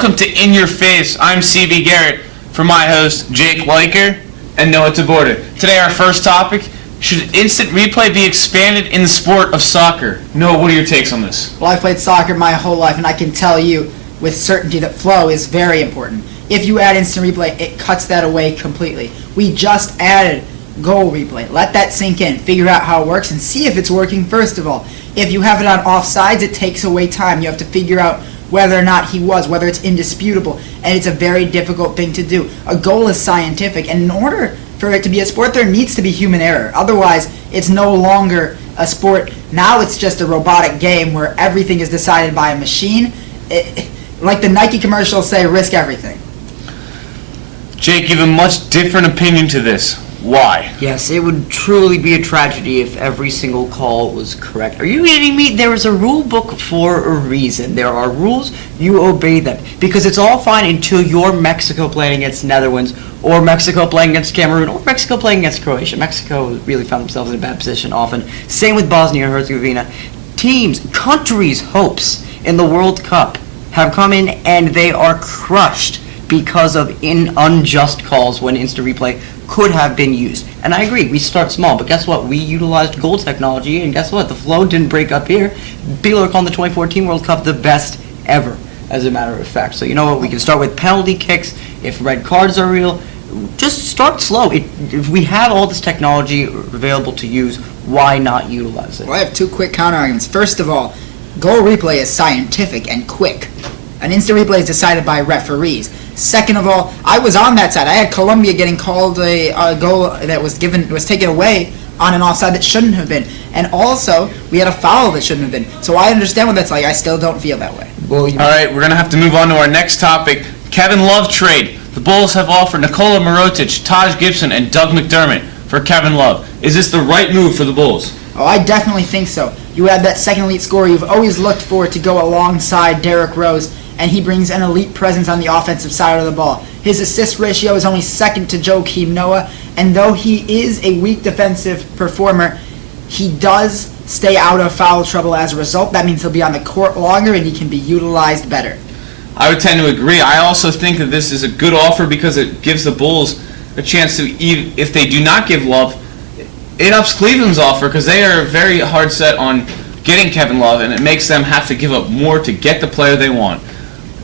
Welcome to In Your Face. I'm CB Garrett for my host Jake Liker and Noah Taborda. Today our first topic, should instant replay be expanded in the sport of soccer? Noah, what are your takes on this? Well, I've played soccer my whole life, and I can tell you with certainty that flow is very important. If you add instant replay, it cuts that away completely. We just added goal replay. Let that sink in. Figure out how it works and see if it's working first of all. If you have it on offsides, it takes away time. You have to figure out whether or not he was, whether it's indisputable, and it's a very difficult thing to do. A goal is scientific, and in order for it to be a sport, there needs to be human error. Otherwise, it's no longer a sport. Now it's just a robotic game where everything is decided by a machine. Like the Nike commercials say, risk everything. Jake, you have a much different opinion to this. Why? Yes, it would truly be a tragedy if every single call was correct. Are you kidding me? There is a rule book for a reason. There are rules, you obey them. Because it's all fine until you're Mexico playing against Netherlands, or Mexico playing against Cameroon, or Mexico playing against Croatia. Mexico really found themselves in a bad position often. Same with Bosnia and Herzegovina. Teams, countries' hopes in the World Cup have come in and they are crushed because of unjust calls when instant replay could have been used. And I agree, we start small, but guess what? We utilized goal technology, and guess what? The flow didn't break up here. People are calling the 2014 World Cup the best ever, as a matter of fact. So you know what? We can start with penalty kicks. If red cards are real, just start slow. If we have all this technology available to use, why not utilize it? Well, I have two quick counter-arguments. First of all, goal replay is scientific and quick. An instant replay is decided by referees. Second of all, I was on that side. I had Colombia getting called a goal that was taken away on an offside that shouldn't have been. And also, we had a foul that shouldn't have been. So I understand what that's like. I still don't feel that way. All right, we're going to have to move on to our next topic. Kevin Love trade. The Bulls have offered Nikola Mirotic, Taj Gibson, and Doug McDermott for Kevin Love. Is this the right move for the Bulls? Oh, I definitely think so. You add that second elite scorer you've always looked for to go alongside Derrick Rose, and he brings an elite presence on the offensive side of the ball. His assist ratio is only second to Joakim Noah, and though he is a weak defensive performer, he does stay out of foul trouble as a result. That means he'll be on the court longer and he can be utilized better. I would tend to agree. I also think that this is a good offer because it gives the Bulls a chance to, if they do not give Love, it ups Cleveland's offer because they are very hard set on getting Kevin Love, and it makes them have to give up more to get the player they want.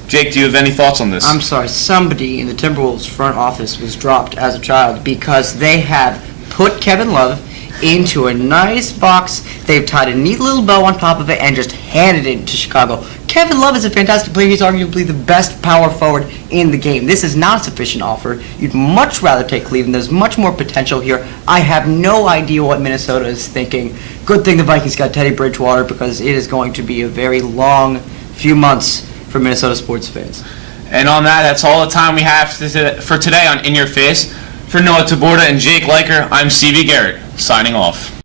Jake, do you have any thoughts on this? I'm sorry, somebody in the Timberwolves front office was dropped as a child because they have put Kevin Love into a nice box. They've tied a neat little bow on top of it and just handed it to Chicago. Kevin Love is a fantastic player. He's arguably the best power forward in the game. This is not a sufficient offer. You'd much rather take Cleveland. There's much more potential here. I have no idea what Minnesota is thinking. Good thing the Vikings got Teddy Bridgewater because it is going to be a very long few months for Minnesota sports fans. And on that, that's all the time we have for today on In Your Face. For Noah Taborda and Jake Liker, I'm CB Garrett, signing off.